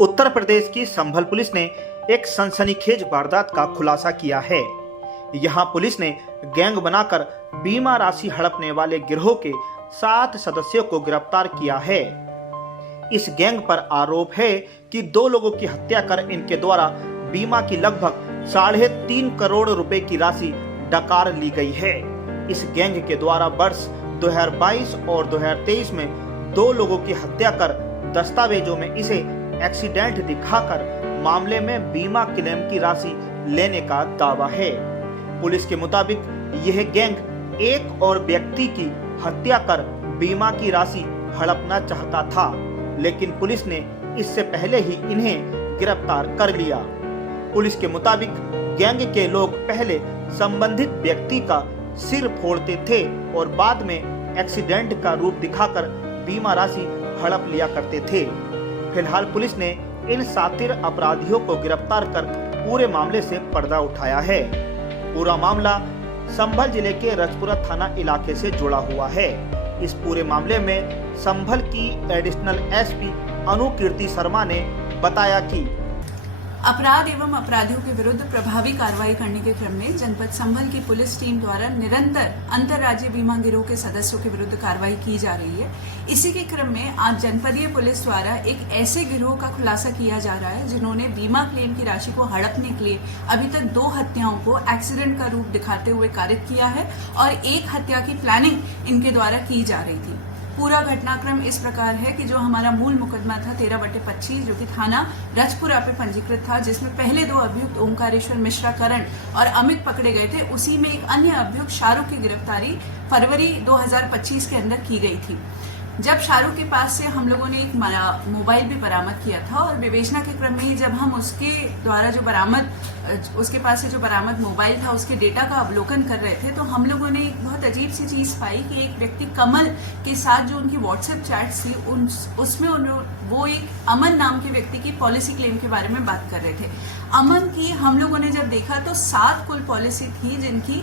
उत्तर प्रदेश की संभल पुलिस ने एक सनसनीखेज वारदात का खुलासा किया है। यहां पुलिस ने गैंग बनाकर बीमा राशि हड़पने वाले गिरोह के 7 सदस्यों को गिरफ्तार किया है। इस गैंग पर आरोप है कि 2 लोगों की हत्या कर इनके द्वारा बीमा की लगभग 3.5 करोड़ रुपए की राशि डकार ली गई है। इस गैंग के द्वारा वर्ष 2022 और 2023 में 2 लोगों की हत्या कर दस्तावेजों में इसे एक्सीडेंट दिखाकर मामले में बीमा क्लेम की राशि लेने का दावा है। पुलिस के मुताबिक यह गैंग एक और व्यक्ति की हत्या कर बीमा की राशि हड़पना चाहता था, लेकिन पुलिस ने इससे पहले ही इन्हें गिरफ्तार कर लिया। पुलिस के मुताबिक गैंग के लोग पहले संबंधित व्यक्ति का सिर फोड़ते थे और बाद में एक्सीडेंट का रूप दिखाकर बीमा राशि हड़प लिया करते थे। फिलहाल पुलिस ने इन शातिर अपराधियों को गिरफ्तार कर पूरे मामले से पर्दा उठाया है। पूरा मामला संभल जिले के रजपुरा थाना इलाके से जुड़ा हुआ है। इस पूरे मामले में संभल की एडिशनल एसपी अनु कीर्ति शर्मा ने बताया कि अपराध एवं अपराधियों के विरुद्ध प्रभावी कार्रवाई करने के क्रम में जनपद संभल की पुलिस टीम द्वारा निरंतर अंतर्राज्यीय बीमा गिरोह के सदस्यों के विरुद्ध कार्रवाई की जा रही है। इसी के क्रम में आज जनपदीय पुलिस द्वारा एक ऐसे गिरोह का खुलासा किया जा रहा है जिन्होंने बीमा क्लेम की राशि को हड़पने के लिए अभी तक 2 हत्याओं को एक्सीडेंट का रूप दिखाते हुए कारित किया है और 1 हत्या की प्लानिंग इनके द्वारा की जा रही थी। पूरा घटनाक्रम इस प्रकार है कि जो हमारा मूल मुकदमा था 13/25 जो कि थाना रजपुरा पे पंजीकृत था, जिसमें पहले 2 अभियुक्त ओंकारेश्वर मिश्रा करण और अमित पकड़े गए थे, उसी में एक अन्य अभियुक्त शाहरुख की गिरफ्तारी फरवरी 2025 के अंदर की गई थी। जब शाहरुख के पास से हम लोगों ने एक मोबाइल भी बरामद किया था और विवेचना के क्रम में जब हम उसके द्वारा उसके पास से जो बरामद मोबाइल था उसके डेटा का अवलोकन कर रहे थे, तो हम लोगों ने एक बहुत अजीब सी चीज पाई कि एक व्यक्ति कमल के साथ जो उनकी व्हाट्सएप चैट्स थी उसमें वो एक अमन नाम के व्यक्ति की पॉलिसी क्लेम के बारे में बात कर रहे थे। अमन की हम लोगों ने जब देखा तो 7 कुल पॉलिसी थी जिनकी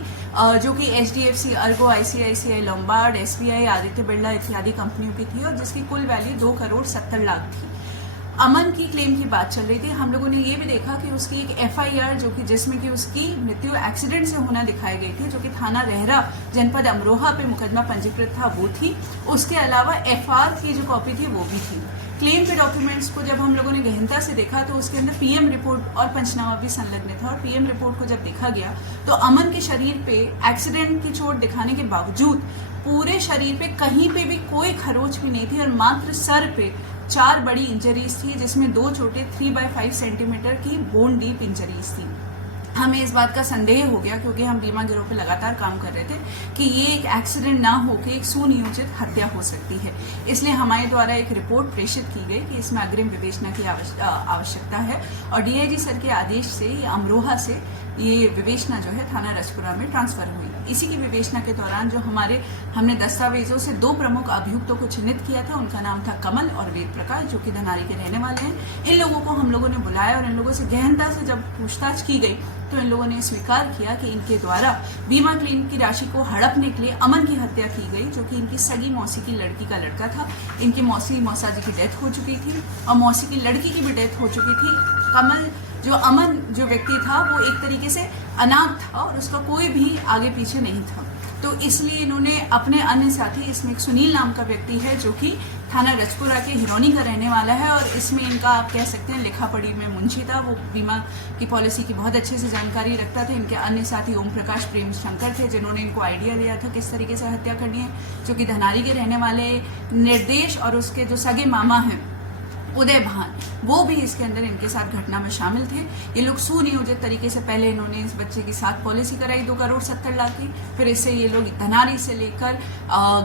जो कि HDFC, Ergo, ICICI, Lombard, SBI, Aditya Birla इत्यादि कंपनियों की थी और जिसकी कुल वैल्यू 2,70,00,000 थी। अमन की क्लेम की बात चल रही थी। हम लोगों ने ये भी देखा कि उसकी एक FIR जो कि जिसमें कि उसकी मृत्यु एक्सीडेंट से होना दिखाई गई थी, जो कि थाना रहरा जनपद अमरोहा पे मुकदमा पंजीकृत था, वो थी। उसके अलावा FR की जो कॉपी थी वो भी थी। क्लेम के डॉक्यूमेंट्स को जब हम लोगों ने गहनता से देखा तो उसके अंदर PM रिपोर्ट और पंचनामा भी संलग्न था और PM रिपोर्ट को जब देखा गया तो अमन के शरीर पे एक्सीडेंट की चोट दिखाने के बावजूद पूरे शरीर पे कहीं पे भी कोई खरोच भी नहीं थी और मात्र सर पे 4 बड़ी इंजरीज थी, जिसमें 2 छोटे 3/5 सेंटीमीटर की बोन डीप इंजरीज थी। हमें इस बात का संदेह हो गया क्योंकि हम बीमा गिरोह पे लगातार काम कर रहे थे कि ये एक एक्सीडेंट ना होकर एक सुनियोजित हत्या हो सकती है। इसलिए हमारे द्वारा एक रिपोर्ट प्रेषित की गई कि इसमें अग्रिम विवेचना की आवश्यकता है और DIG सर के आदेश से ये अमरोहा से ये विवेचना जो है थाना रजपुरा में ट्रांसफर हुई। इसी की विवेचना के दौरान जो हमने दस्तावेजों से 2 प्रमुख अभियुक्तों को चिन्हित किया था, उनका नाम था कमल और वेद प्रकाश, जो कि धनारी के रहने वाले हैं। इन लोगों को हम लोगों ने बुलाया और इन लोगों से गहनता से जब पूछताछ की गई तो इन लोगों ने स्वीकार किया कि इनके द्वारा बीमा क्लेम की राशि को हड़पने के लिए अमन की हत्या की गई, जो कि इनकी सगी मौसी की लड़की का लड़का था। इनकी मौसा जी की डेथ हो चुकी थी और मौसी की लड़की की भी डेथ हो चुकी थी। अमन जो व्यक्ति था वो एक तरीके से अनाथ था और उसका कोई भी आगे पीछे नहीं था, तो इसलिए इन्होंने अपने अन्य साथी, इसमें एक सुनील नाम का व्यक्ति है जो कि थाना रजपुरा के हिरौनी का रहने वाला है और इसमें इनका आप कह सकते हैं लिखा पढ़ी में मुंशी था, वो बीमा की पॉलिसी की बहुत अच्छे से जानकारी रखता था। इनके अन्य साथी ओम प्रकाश प्रेम शंकर थे जिन्होंने इनको आइडिया दिया था किस तरीके से हत्या करनी है, जो कि धनारी के रहने वाले निर्देश और उसके जो सगे मामा हैं उदय भान, वो भी इसके अंदर इनके साथ घटना में शामिल थे। ये लोग सुनियोजित तरीके से पहले इन्होंने इस बच्चे की साथ पॉलिसी कराई 2,70,00,000 की, फिर इससे ये लोग धनारी से लेकर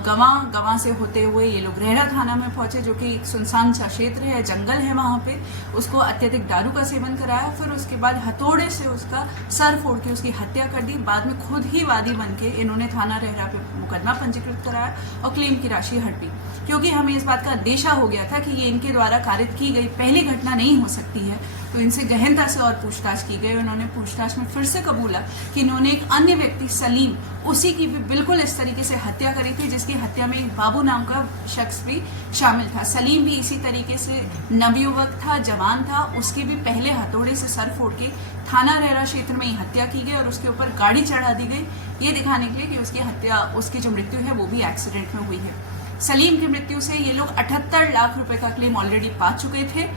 गवां से होते हुए ये लोग रहरा थाना में पहुंचे, जो कि एक सुनसान सा क्षेत्र है, जंगल है वहां पे। उसको अत्यधिक दारू का सेवन कराया, फिर उसके बाद हथौड़े से उसका सर फोड़ के उसकी हत्या कर दी। बाद में खुद ही वादी बन के इन्होंने थाना रहरा पे मुकदमा पंजीकृत कराया और क्लेम की राशि हड़पी, क्योंकि हमें इस बात का अंदेशा हो गया था कि ये इनके द्वारा पारित की गई पहली घटना नहीं हो सकती है। तो इनसे गहनता से और पूछताछ की गई। उन्होंने पूछताछ में फिर से कबूला कि इन्होंने एक अन्य व्यक्ति सलीम, उसी की भी बिल्कुल इस तरीके से हत्या करी थी, जिसकी हत्या में एक बाबू नाम का शख्स भी शामिल था। सलीम भी इसी तरीके से नवयुवक था, जवान था। उसकी भी पहले हथौड़े से सर फोड़ के थाना रेरा क्षेत्र में ही हत्या की गई और उसके ऊपर गाड़ी चढ़ा दी गई, ये दिखाने के लिए कि उसकी हत्या, उसकी जो मृत्यु है वो भी एक्सीडेंट में हुई है। सलीम की मृत्यु से ये लोग 78 लाख रुपए का क्लेम ऑलरेडी पा चुके थे।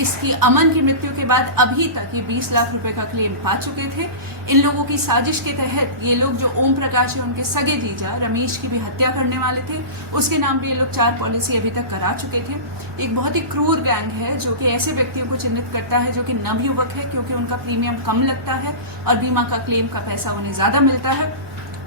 इसकी अमन की मृत्यु के बाद अभी तक ये 20 लाख रुपए का क्लेम पा चुके थे। इन लोगों की साजिश के तहत ये लोग, जो ओम प्रकाश है उनके सगे जीजा रमेश की भी हत्या करने वाले थे, उसके नाम पे ये लोग 4 पॉलिसी अभी तक करा चुके थे। एक बहुत ही क्रूर गैंग है जो कि ऐसे व्यक्तियों को चिन्हित करता है जो कि नवयुवक है, क्योंकि उनका प्रीमियम कम लगता है और बीमा का क्लेम का पैसा उन्हें ज्यादा मिलता है।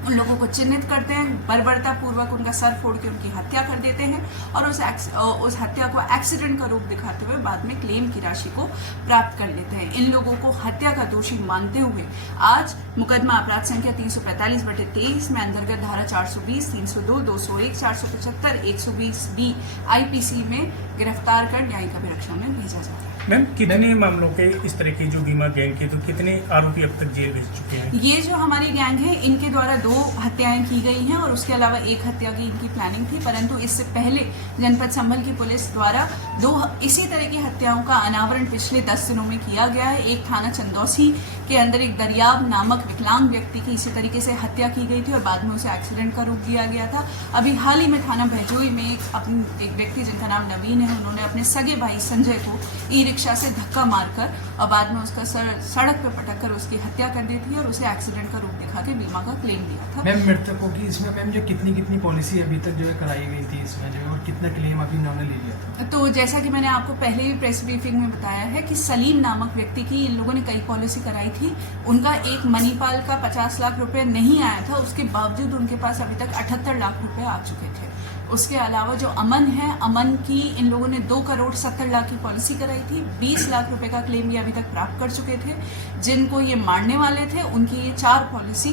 उन लोगों को चिन्हित करते हैं, बर्बरता पूर्वक उनका सर फोड़ के उनकी हत्या कर देते हैं और उस हत्या को एक्सीडेंट का रूप दिखाते हुए बाद में क्लेम की राशि को प्राप्त कर लेते हैं। इन लोगों को हत्या का दोषी मानते हुए आज मुकदमा अपराध संख्या 345/23 में अंतर्गत धारा 420, 302, 201, 475, 120B IPC में गिरफ्तार कर न्यायिक अभिरक्षा में भेजा जा रहा है। मैम, कितने मामलों के इस तरह की जो बीमा गैंग के, तो कितने आरोपी अब तक जेल भेज चुके हैं? ये जो हमारी गैंग है, इनके द्वारा 2 हत्याएं की गई हैं और उसके अलावा 1 हत्या की इनकी प्लानिंग थी, परंतु इससे पहले जनपद संभल की पुलिस द्वारा 2 इसी तरह की हत्याओं का अनावरण पिछले 10 दिनों में किया गया है। एक थाना चंदौसी के अंदर एक दरियाब नामक विकलांग व्यक्ति की इसी तरीके से हत्या की गई थी और बाद में उसे एक्सीडेंट का रूप दिया गया था। अभी हाल ही में थाना भैजोई में एक व्यक्ति जिनका नाम नवीन है, उन्होंने अपने सगे भाई संजय को ई रिक्शा से धक्का मारकर और बाद में उसका सड़क पर पटक कर उसकी हत्या कर दी थी और उसे एक्सीडेंट का रूप दिखा के बीमा का क्लेम दिया था। मैम, मृतकों की इसमें मैम जो कितनी पॉलिसी अभी तक जो है कराई गई थी इसमें जो है, और कितना क्लेम अभी उन्होंने ले लिया था? तो जैसा कि मैंने आपको पहले ही प्रेस ब्रीफिंग में बताया है कि सलीम नामक व्यक्ति की इन लोगों ने कई पॉलिसी कराई थी। उनका एक मणिपाल का 50 लाख रुपए नहीं आया था, उसके बावजूद उनके पास अभी तक 78 लाख रुपए आ चुके थे। उसके अलावा जो अमन है, अमन की इन लोगों ने 2 करोड़ 70 लाख की पॉलिसी कराई थी। 20 लाख रुपए का क्लेम ये अभी तक प्राप्त कर चुके थे। जिनको ये मारने वाले थे उनकी ये 4 पॉलिसी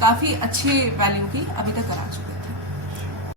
काफी अच्छे वैल्यू की अभी तक करा चुके